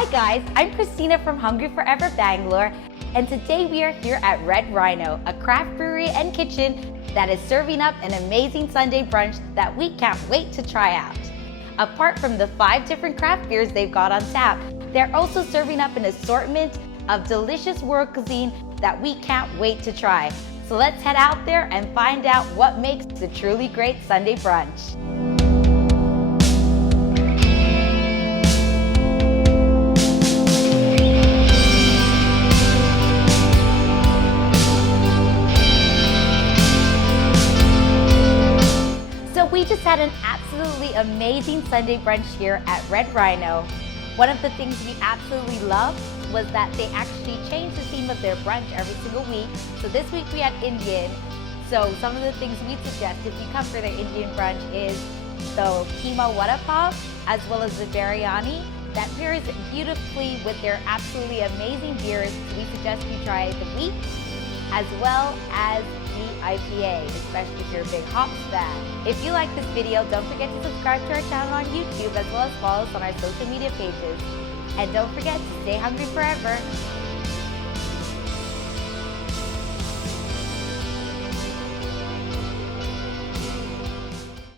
Hi guys, I'm Christina from HungryForever Bangalore, and today we are here at Red Rhino, a craft brewery and kitchen that is serving up an amazing Sunday brunch that we can't wait to try out. Apart from the 5 different craft beers they've got on tap, they're also serving up an assortment of delicious world cuisine that we can't wait to try. So let's head out there and find out what makes a truly great Sunday brunch. So we just had an absolutely amazing Sunday brunch here at Red Rhino. One of the things we absolutely loved was that they actually changed the theme of their brunch every single week. So this week we had Indian. So some of the things we suggest if you come for their Indian brunch is the keema vada pav as well as the biryani. That pairs beautifully with their absolutely amazing beers. We suggest you try the wheat as well as the IPA, especially if you're a big hops fan. If you like this video, don't forget to subscribe to our channel on YouTube as well as follow us on our social media pages. And don't forget to stay hungry forever.